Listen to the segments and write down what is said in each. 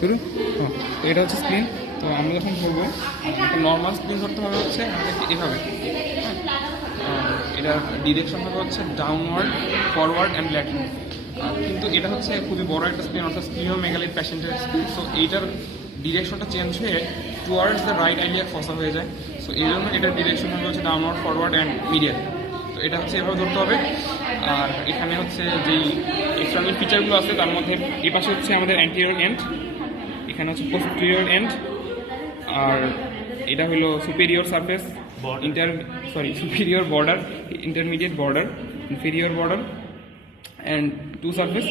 শুরু হ্যাঁ এটা হচ্ছে স্ক্রিন তো আমরা যখন ধরবো নর্মাল স্ক্রিন ধরতে হবে হচ্ছে এভাবে। হ্যাঁ। এটা ডিরেকশন হবে হচ্ছে ডাউনওয়ার্ড ফরওয়ার্ড অ্যান্ড ল্যাটিন কিন্তু এটা হচ্ছে খুবই বড় একটা স্ক্রিন অর্থাৎ স্ক্রিও মেগালিট প্যাসেঞ্জার স্ক্রিন সো এইটার ডিরেকশনটা চেঞ্জ হয়ে টুয়ার্ডস দ্য রাইট আইডিয়া ফসা হয়ে যায়। সো এই জন্য এটার ডিরেকশন হবে হচ্ছে ডাউনওয়ার্ড ফরওয়ার্ড অ্যান্ড মিডিয়াল তো এটা হচ্ছে এভাবে ধরতে হবে। আর এখানে হচ্ছে যেই এক্সটার্নাল ফিচারগুলো আছে তার মধ্যে এই পাশে হচ্ছে আমাদের অ্যান্টিরিয়র এন্ড এখানে হচ্ছে পোস্টেরিয়র এন্ড আর এটা হলো superior surface inter sorry superior border intermediate border inferior border and two surface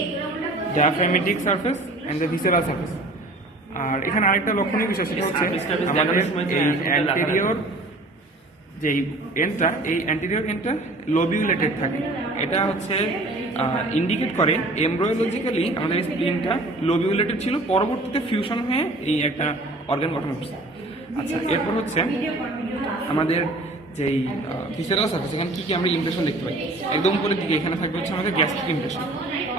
diaphragmatic surface and the visceral surface আর এখানে আরেকটা লক্ষণীয় বিষয় সেটা হচ্ছে আমাদের এই অ্যান্টেরিয়র যে এন্ডটা এই অ্যান্টিরিয়র এন্ডটা লোবিউলেটেড থাকে। এটা হচ্ছে ইন্ডিকেট করে এমব্রয়োলজিক্যালি আমাদের এই স্প্লিনটা লোবিউলেটেড ছিল, পরবর্তীতে ফিউশন হয়ে এই একটা অর্গান গঠন করছে। আচ্ছা এরপর হচ্ছে আমাদের যেই ভিসেরাল সার্ভিস এখানে কী কী আমরা ইমপ্রেশন দেখতে পাই? একদম উপরের দিকে, এখানে থাকবে হচ্ছে আমাদের গ্যাস্ট্রিক ইমপ্রেশন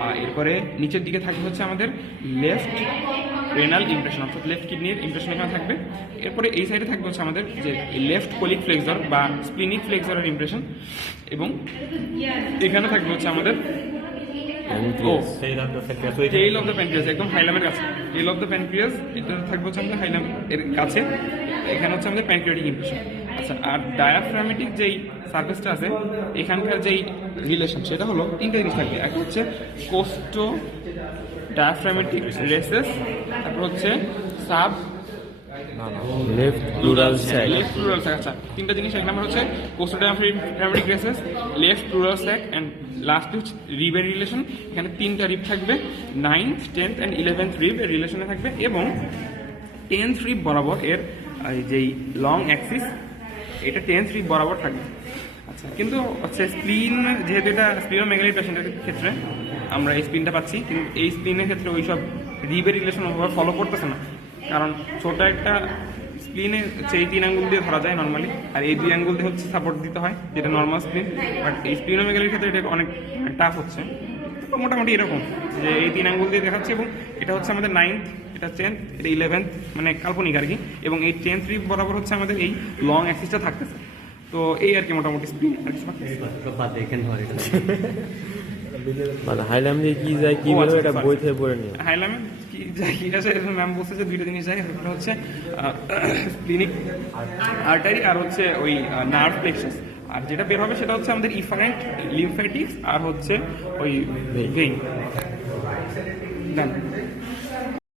আর এরপরে নিচের দিকে থাকবে হচ্ছে আমাদের লেফট রেনাল ইমপ্রেশন অর্থাৎ লেফট কিডনির ইমপ্রেশন এখানে থাকবে। এরপরে এই সাইডে থাকবে হচ্ছে আমাদের যে লেফট কোলিক ফ্লেক্সর বা স্প্লিনিক ফ্লেক্সরের ইমপ্রেশন এবং এখানে থাকবে হচ্ছে আমাদের ও টেইল অফ দ্য প্যানক্রিয়াস একদম হাইলামের কাছে। টেইল অফ দ্য প্যানক্রিয়াস এটা থাকবে হচ্ছে আমাদের হাইলাম এর কাছে। এখানে হচ্ছে আমাদের প্যানক্রিয়াটিক ইমপ্রেশন আচ্ছা আর ডায়াফ্রামেটিক যেই সার্ফেসটা আছে। এখানকার যেই রিলেশন সেটা হলো তিনটা জিনিস থাকবে। একটা হচ্ছে কোস্টো ডায়াফ্রামেটিক রেসেস তারপর হচ্ছে sub left pleural sac. Left pleural sac আচ্ছা। তিনটা জিনিস এক নাম্বার হচ্ছে costodiaphragmatic recess left pleural sac and last হচ্ছে রিবের রিলেশন। এখানে তিনটা রিব থাকবে ninth tenth and eleventh rib এর রিলেশনে থাকবে এবং টেন্থ রিব বরাবর এর যেই লং অ্যাক্সিস এটা টেন্থ রিব বরাবর থাকবে। কিন্তু হচ্ছে স্প্লিন যেহেতু এটা স্প্লিনোমেগালি পেশেন্টের ক্ষেত্রে আমরা এই স্প্লিনটা পাচ্ছি, কিন্তু এই স্প্লিনের ক্ষেত্রে ওই সব রিবের রিলেশন ওভাবে ফলো করতেছে না। কারণ ছোট একটা স্প্লিনে হচ্ছে এই তিন আঙ্গুল দিয়ে ধরা যায় নর্মালি আর এই দুই আঙ্গুল দিয়ে হচ্ছে সাপোর্ট দিতে হয়, যেটা নর্মাল স্প্লিন বাট এই স্প্লিনোমেগালির ক্ষেত্রে এটা অনেক টাফ হচ্ছে। তো মোটামুটি এরকম যে এই তিন আঙ্গুল দিয়ে দেখাচ্ছে এবং এটা হচ্ছে আমাদের নাইন্থ এটা টেন্থ এটা ইলেভেন্থ মানে কাল্পনিক আর কি। এবং এই টেন্থ বরাবর হচ্ছে আমাদের এই লং অ্যাক্সিসটা থাকতেছে। তো এই আর কি মোটামুটি স্প্লিন আর কিছু। মানে হাইলাম দিয়ে কি যায় কি ও, বেরো আচ্ছা, এটা বই থেকে পড়ে নিও। হাইলামে কি যায় কি আছে ম্যাম বলছে যে দুইটা জিনিস যায় একটা হচ্ছে স্প্লিনিক আর্টারি আর হচ্ছে ওই নার্ভ প্লেক্সাস আর যেটা বের হবে সেটা হচ্ছে আমাদের ইফারেন্ট লিমফ্যাটিক্স আর হচ্ছে ওই ভেইন ডান